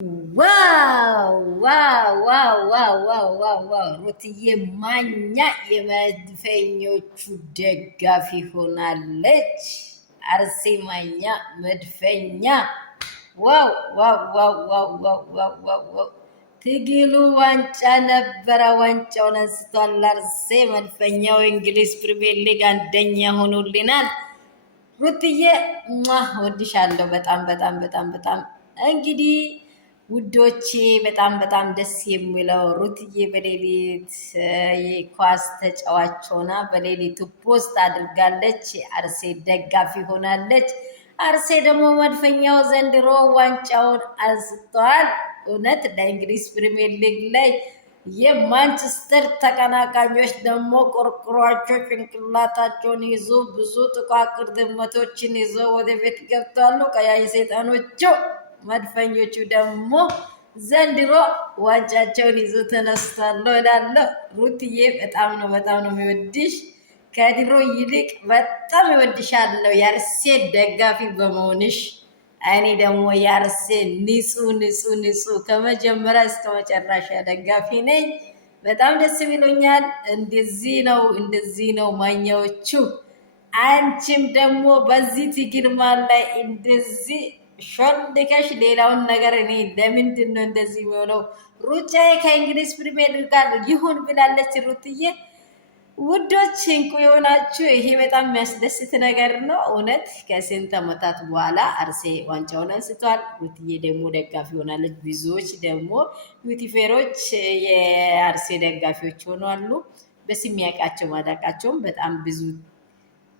ዋው ሩትዬ ማኛ የመድፈኞቹ ደጋፊ ሆናለች። አርሴ ማኛ መድፈኛ ዋው ትግሉ ዋንጫ ነበረ። ዋንጫውን አንስቷል። አርሴ መድፈኛው እንግሊዝ ፕሪሚየር ሊግ አንደኛ ሆኖልናል። ሩትዬ ወድሻለሁ በጣም እንግዲህ ውዶቼ በጣም ደስ የሚለው ሩትዬ በሌሊት የኳስ ተጫዋች ሆና በሌሊቱ ፖስት አድርጋለች። አርሴ ደጋፊ ሆናለች። አርሴ ደግሞ መድፈኛው ዘንድሮ ዋንጫውን አንስቷል። እውነት ለእንግሊዝ ፕሪሚየር ሊግ ላይ የማንቸስተር ተቀናቃኞች ደግሞ ቆርቆሯቸው ጭንቅላታቸውን ይዞ ብዙ ጥቋቁር ድመቶችን ይዞ ወደ ቤት ገብተዋሉ። ቀያይ ሰይጣኖቹ መድፈኞቹ ደግሞ ዘንድሮ ዋንጫቸውን ይዞ ተነስቷል እላለሁ። ሩትዬ በጣም ነው የሚወድሽ። ከድሮ ይልቅ በጣም ይወድሻለሁ የአርሴ ደጋፊ በመሆንሽ። እኔ ደግሞ የአርሴ ንጹህ ከመጀመሪያ እስከ መጨረሻ ደጋፊ ነኝ። በጣም ደስ ብሎኛል። እንደዚህ ነው ማኛዎቹ። አንቺም ደግሞ በዚህ ትግል መሃል ላይ እንደዚህ ሾልከሽ ሌላውን ነገር እኔ ለምንድን ነው እንደዚህ የሚሆነው? ሩጫዬ ከእንግሊዝ ፕሪሚየር ሊግ ጋር ይሁን ብላለች ሩትዬ። ውዶች እንቁ የሆናችሁ ይሄ በጣም የሚያስደስት ነገር ነው። እውነት ከስንት ዓመታት በኋላ አርሴ ዋንጫውን አንስቷል። ሩትዬ ደግሞ ደጋፊ ሆናለች። ብዙዎች ደግሞ ዩቲፌሮች የአርሴ ደጋፊዎች ሆኗሉ። በስም ያውቃቸው ማዳቃቸውም በጣም ብዙ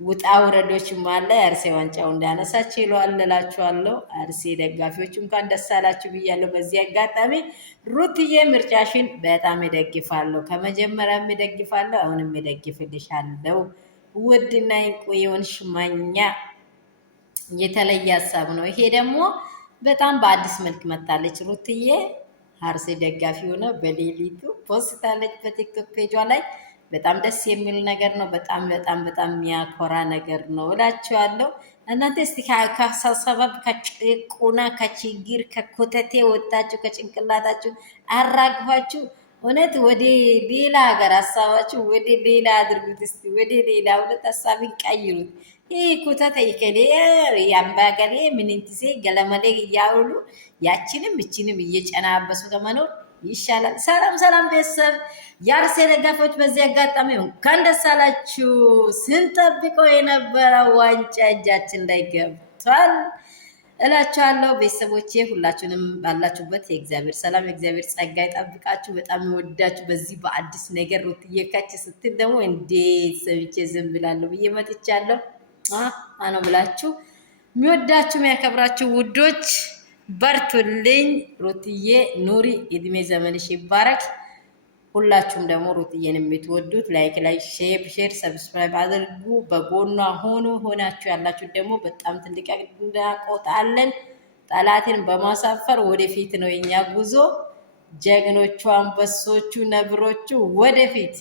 ውጣ ውረዶች አለ። አርሴ ዋንጫው እንዳነሳ ችሏል እላችኋለሁ። አርሴ ደጋፊዎች እንኳን ደስ አላችሁ ብያለሁ። በዚህ አጋጣሚ ሩትዬ ምርጫሽን በጣም እደግፋለሁ። ከመጀመሪያም እደግፋለሁ፣ አሁንም እደግፍልሻለሁ። ውድና እንቁ የሆንሽ ማኛ የተለየ ሀሳብ ነው። ይሄ ደግሞ በጣም በአዲስ መልክ መጣለች። ሩትዬ አርሴ ደጋፊ ሆነ በሌሊቱ ፖስታለች በቲክቶክ ፔጇ ላይ። በጣም ደስ የሚል ነገር ነው። በጣም የሚያኮራ ነገር ነው እላችኋለሁ። እናንተ እስቲ ከሰበብ ከጭቁና ከችግር ከኮተቴ ወጣችሁ ከጭንቅላታችሁ አራግፋችሁ እውነት ወደ ሌላ ሀገር ሀሳባችሁ ወደ ሌላ አድርጉት። እስቲ ወደ ሌላ እውነት ሀሳብን ቀይሩት። ይህ ኮተቴ ከሌ ያምባገሌ ምንንትሴ ገለመሌ እያውሉ ያችንም እችንም እየጨናበሱ ከመኖር ይሻላል። ሰላም ቤተሰብ የአርሴ ደጋፊዎች፣ በዚህ አጋጣሚ እንኳን ደስ አላችሁ። ስንጠብቀው የነበረው ዋንጫ እጃችን ላይ ገብቷል እላችኋለሁ። ቤተሰቦቼ ሁላችሁንም ባላችሁበት የእግዚአብሔር ሰላም የእግዚአብሔር ጸጋ ይጠብቃችሁ። በጣም የወዳችሁ በዚህ በአዲስ ነገር ሩትዬ ከች ስትል ደግሞ እንዴት ሰምቼ ዝም ብላለሁ ብዬ መጥቻለሁ። አነው ብላችሁ የሚወዳችሁ የሚያከብራችሁ ውዶች በርቱልኝ። ሩትዬ ኑሪ፣ እድሜ ዘመንሽ ይባረክ። ሁላችሁም ደግሞ ሩትዬን የምትወዱት ላይክ ሼር ሰብስክራይብ አድርጉ። በጎኗ ሆናችሁ ያላችሁ ደግሞ በጣም ትልቅ አድናቆት አለን። ጠላትን በማሳፈር ወደፊት ነው የኛ ጉዞ። ጀግኖቹ አንበሶቹ ነብሮቹ ወደፊት